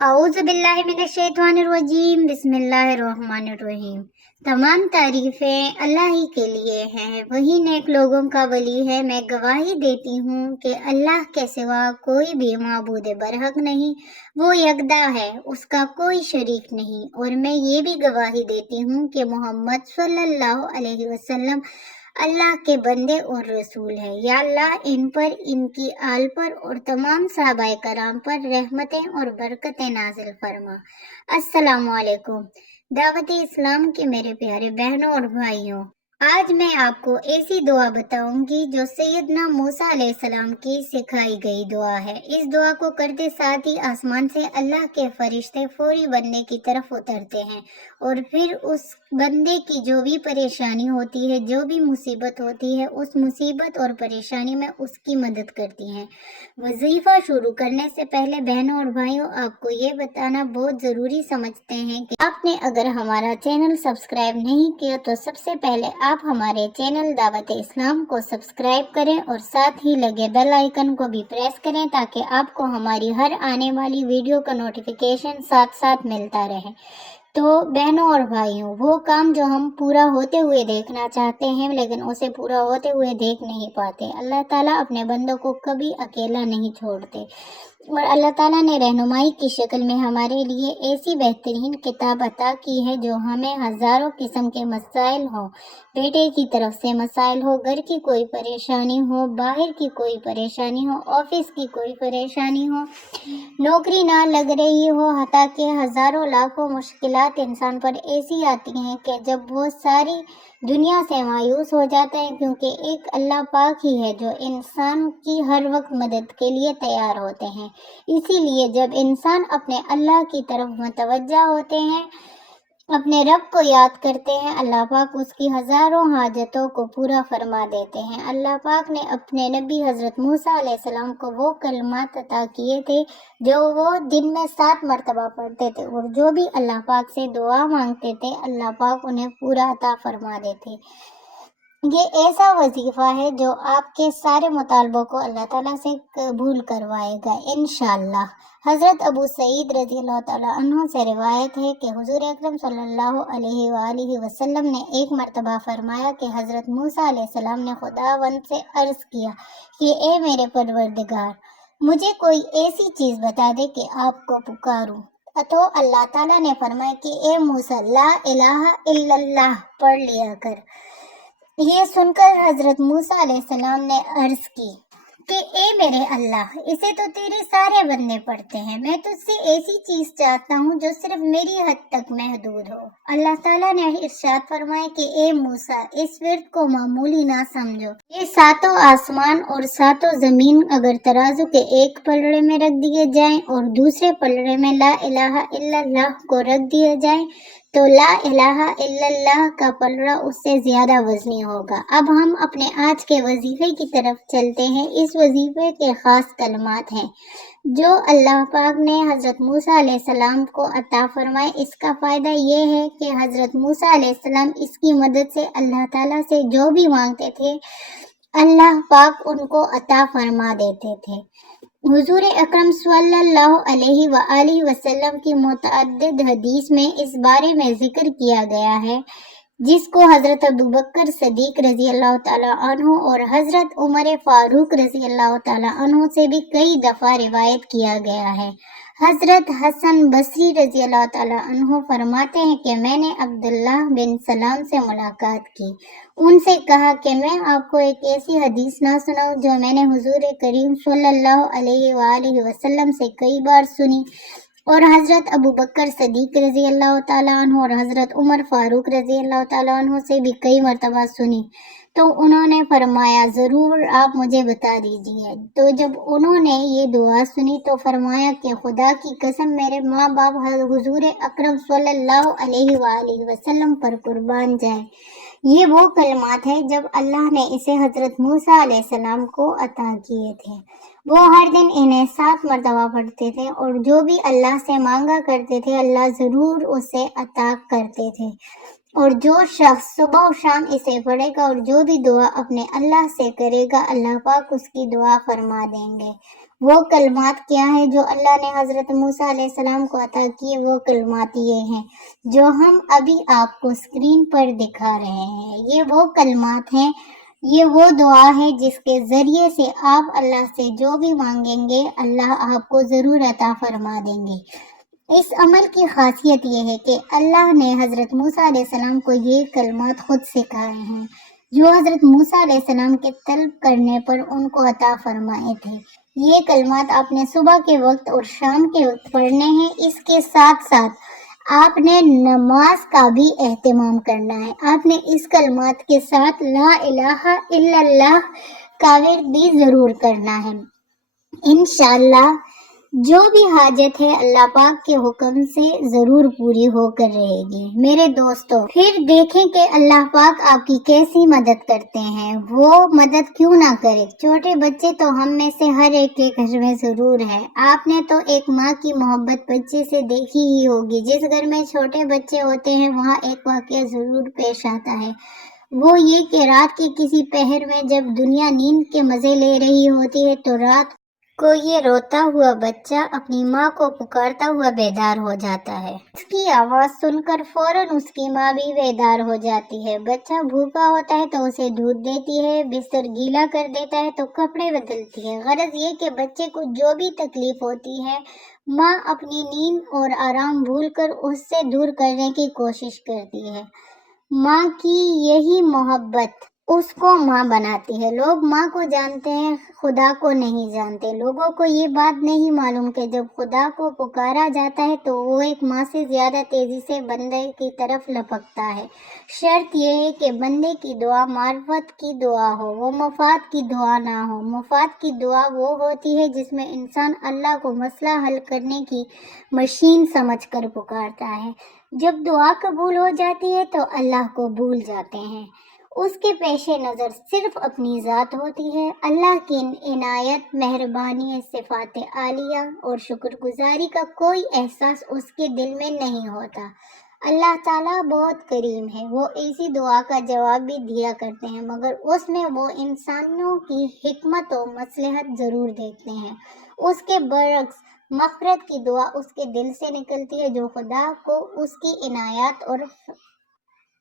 अऊज़ु बिल्लाहि मिनश्शैतानिर्रजीम बिस्मिल्लाहिर्रहमानिर्रहीम। तमाम तारीफें अल्लाह ही के लिए हैं, वही नेक लोगों का वली है। मैं गवाही देती हूँ कि अल्लाह के सिवा कोई भी माबूद बरहक नहीं, वो यकदा है, उसका कोई शरीक नहीं। और मैं ये भी गवाही देती हूँ कि मोहम्मद सल्लल्लाहु अलैहि वसल्लम अल्लाह के बंदे और रसूल है। या अल्लाह इन पर, इनकी आल पर और तमाम सहाबाए कराम पर रहमतें और बरकतें नाजिल फरमा। अस्सलामु अलैकुम। दावत इस्लाम के मेरे प्यारे बहनों और भाइयों, आज मैं आपको ऐसी दुआ बताऊंगी जो सैयदना मूसा अलैहिस्सलाम की सिखाई गई दुआ है। इस दुआ को करते साथ ही आसमान से अल्लाह के फरिश्ते फौरी बंदे की तरफ उतरते हैं और फिर उस बंदे की जो भी परेशानी होती है, जो भी मुसीबत होती है, उस मुसीबत और परेशानी में उसकी मदद करती हैं। वजीफा शुरू करने से पहले बहनों और भाइयों, आपको ये बताना बहुत ज़रूरी समझते हैं कि आपने अगर हमारा चैनल सब्सक्राइब नहीं किया तो सबसे पहले आप हमारे चैनल दावत इस्लाम को सब्सक्राइब करें और साथ ही लगे बेल आइकन को भी प्रेस करें ताकि आपको हमारी हर आने वाली वीडियो का नोटिफिकेशन साथ साथ मिलता रहे। तो बहनों और भाइयों, वो काम जो हम पूरा होते हुए देखना चाहते हैं लेकिन उसे पूरा होते हुए देख नहीं पाते, अल्लाह ताला अपने बंदों को कभी अकेला नहीं छोड़ते। और अल्लाह ताला ने रहनुमाई की शक्ल में हमारे लिए ऐसी बेहतरीन किताब अता की है जो हमें हज़ारों किस्म के मसाइल हो, बेटे की तरफ से मसाइल हो, घर की कोई परेशानी हो, बाहर की कोई परेशानी हो, ऑफिस की कोई परेशानी हो, नौकरी ना लग रही हो, हता के हज़ारों लाखों मुश्किलात इंसान पर ऐसी आती हैं कि जब वो सारी दुनिया से मायूस हो जाता है, क्योंकि एक अल्लाह पाक ही है जो इंसान की हर वक्त मदद के लिए तैयार होते हैं। इसीलिए जब इंसान अपने अल्लाह की तरफ मुतवज्जा होते हैं, अपने रब को याद करते हैं, अल्लाह पाक उसकी हज़ारों हाजतों को पूरा फरमा देते हैं। अल्लाह पाक ने अपने नबी हज़रत मूसा अलैहिस्सलाम को वो कलमात अता किए थे जो वो दिन में 7 मरतबा पढ़ते थे और जो भी अल्लाह पाक से दुआ मांगते थे, अल्लाह पाक उन्हें पूरा अता फरमा देते। ये ऐसा वजीफा है जो आपके सारे मुतालबों को अल्लाह ताला से कबूल करवाएगा इंशाअल्लाह। हज़रत अबू सईद रज़ी अल्लाह ताला अन्हु से रिवायत है कि हुज़ूर अकरम सल्लल्लाहु अलैहि वसल्लम ने एक मरतबा फरमाया कि हज़रत मूसा अलैहिस्सलाम ने खुदावंद से अर्ज़ किया कि ए मेरे परवरदिगार, मुझे कोई ऐसी चीज़ बता दे कि आपको पुकारूं। तो अल्लाह ताला ने फरमाया कि ए मूसा, ला इलाहा इल्लल्लाह पढ़ लिया कर। ये सुनकर हजरत मूसा अलैहिस्सलाम ने अर्ज की कि ए मेरे अल्लाह, इसे तो तेरे सारे बंदे पढ़ते हैं, मैं तुझसे ऐसी चीज चाहता हूँ जो सिर्फ मेरी हद तक महदूद हो। अल्लाह ताला ने इरशाद फरमाया कि ए मूसा, इस विर्द को मामूली ना समझो। ये सातों आसमान और सातों जमीन अगर तराजू के एक पलड़े में रख दिए जाएं और दूसरे पलड़े में ला इलाहा इल्लल्लाह को रख दिया जाए तो ला इलाहा इल्लल्लाह का पलड़ा उससे ज्यादा वजनी होगा। अब हम अपने आज के वजीफे की तरफ चलते हैं। इस वजीफे के खास कलमात हैं जो अल्लाह पाक ने हजरत मूसा अलैहिस्सलाम को अता फरमाए। इसका फायदा ये है कि हजरत मूसा अलैहिस्सलाम इसकी मदद से अल्लाह ताला से जो भी मांगते थे, अल्लाह पाक उनको अता फरमा देते थे। हुजूर अकरम सल्लल्लाहु अलैहि वसल्लम की मुतअद्दिद हदीस में इस बारे में जिक्र किया गया है, जिसको हजरत अबू बकर सदीक रजी अल्लाह ताला अन्हु और हजरत उमर फारूक रजी अल्लाह ताला अन्हु से भी कई दफा रिवायत किया गया है। हजरत हसन बसरी रजी अल्लाह ताला अन्हु फरमाते हैं कि मैंने अब्दुल्लाह बिन सलाम से मुलाकात की, उनसे कहा कि मैं आपको एक ऐसी हदीस ना सुनाऊं जो मैंने हुजूर करीम सल्लल्लाहु अलैहि वसल्लम से कई बार सुनी और हजरत अबू बकर सदीक रजी अल्लाह ताला अन्हु और हजरत उमर फारूक रजी अल्लाह ताला अन्हु से भी कई मरतबा सुनी। तो उन्होंने फरमाया, ज़रूर आप मुझे बता दीजिए। तो जब उन्होंने ये दुआ सुनी तो फरमाया कि खुदा की कसम, मेरे माँ बाप हुजूर अकरम सल्लल्लाहु अलैहि वसल्लम पर कुर्बान जाए, ये वो कलमात है जब अल्लाह ने इसे हजरत मूसा अलैहिस्सलाम को अता किए थे। वो हर दिन इन्हें 7 मरतबा पढ़ते थे और जो भी अल्लाह से मांगा करते थे, अल्लाह जरूर उसे अता करते थे। और जो शख्स सुबह और शाम इसे पढ़ेगा और जो भी दुआ अपने अल्लाह से करेगा, अल्लाह पाक उसकी दुआ फरमा देंगे। وہ کلمات کیا ہیں جو اللہ نے حضرت موسیٰ علیہ السلام کو عطا کیے؟ وہ کلمات یہ ہیں جو ہم ابھی آپ کو اسکرین پر دکھا رہے ہیں۔ یہ وہ کلمات ہیں، یہ وہ دعا ہے جس کے ذریعے سے آپ اللہ سے جو بھی مانگیں گے اللہ آپ کو ضرور عطا فرما دیں گے۔ اس عمل کی خاصیت یہ ہے کہ اللہ نے حضرت موسیٰ علیہ السلام کو یہ کلمات خود سکھائے ہیں جو حضرت موسیٰ علیہ السلام کے طلب کرنے پر ان کو عطا فرمائے تھے۔ یہ کلمات آپ نے صبح کے وقت اور شام کے وقت پڑھنے ہیں۔ اس کے ساتھ ساتھ آپ نے نماز کا بھی اہتمام کرنا ہے۔ آپ نے اس کلمات کے ساتھ لا الہ الا اللہ کا ورد بھی ضرور کرنا ہے۔ انشاءاللہ جو بھی حاجت ہے اللہ پاک کے حکم سے ضرور پوری ہو کر رہے گی۔ میرے دوستو، پھر دیکھیں کہ اللہ پاک آپ کی کیسی مدد کرتے ہیں۔ وہ مدد کیوں نہ کرے؟ چھوٹے بچے تو ہم میں سے ہر ایک کے گھر میں ضرور ہے۔ آپ نے تو ایک ماں کی محبت بچے سے دیکھی ہی ہوگی۔ جس گھر میں چھوٹے بچے ہوتے ہیں وہاں ایک واقعہ ضرور پیش آتا ہے، وہ یہ کہ رات کے کسی پہر میں جب دنیا نیند کے مزے لے رہی ہوتی ہے تو رات کو یہ روتا ہوا بچہ اپنی ماں کو پکارتا ہوا بیدار ہو جاتا ہے۔ اس کی آواز سن کر فوراً اس کی ماں بھی بیدار ہو جاتی ہے۔ بچہ بھوکا ہوتا ہے تو اسے دودھ دیتی ہے، بستر گیلا کر دیتا ہے تو کپڑے بدلتی ہے۔ غرض یہ کہ بچے کو جو بھی تکلیف ہوتی ہے ماں اپنی نیند اور آرام بھول کر اس سے دور کرنے کی کوشش کرتی ہے۔ ماں کی یہی محبت اس کو ماں بناتی ہے۔ لوگ ماں کو جانتے ہیں، خدا کو نہیں جانتے۔ لوگوں کو یہ بات نہیں معلوم کہ جب خدا کو پکارا جاتا ہے تو وہ ایک ماں سے زیادہ تیزی سے بندے کی طرف لپکتا ہے۔ شرط یہ ہے کہ بندے کی دعا معرفت کی دعا ہو، وہ مفاد کی دعا نہ ہو۔ مفاد کی دعا وہ ہوتی ہے جس میں انسان اللہ کو مسئلہ حل کرنے کی مشین سمجھ کر پکارتا ہے۔ جب دعا قبول ہو جاتی ہے تو اللہ کو بھول جاتے ہیں، اس کے پیش نظر صرف اپنی ذات ہوتی ہے۔ اللہ کی عنایت، مہربانی، صفات عالیہ اور شکر گزاری کا کوئی احساس اس کے دل میں نہیں ہوتا۔ اللہ تعالیٰ بہت کریم ہے، وہ ایسی دعا کا جواب بھی دیا کرتے ہیں مگر اس میں وہ انسانوں کی حکمت و مصلحت ضرور دیکھتے ہیں۔ اس کے برعکس مغفرت کی دعا اس کے دل سے نکلتی ہے جو خدا کو اس کی عنایات اور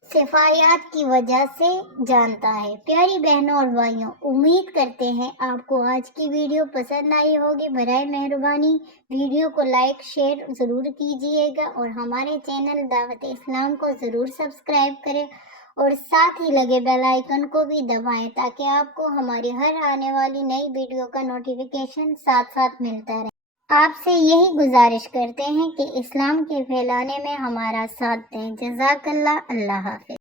صفات کی وجہ سے جانتا ہے۔ پیاری بہنوں اور بھائیوں، امید کرتے ہیں آپ کو آج کی ویڈیو پسند آئی ہوگی۔ برائے مہربانی ویڈیو کو لائک شیئر ضرور کیجیے گا اور ہمارے چینل دعوت اسلام کو ضرور سبسکرائب کریں اور ساتھ ہی لگے بیل آئیکن کو بھی دبائیں تاکہ آپ کو ہماری ہر آنے والی نئی ویڈیو کا نوٹیفیکیشن ساتھ ساتھ ملتا رہے۔ آپ سے یہی گزارش کرتے ہیں کہ اسلام کے پھیلانے میں ہمارا ساتھ دیں۔ جزاک اللہ۔ اللہ حافظ۔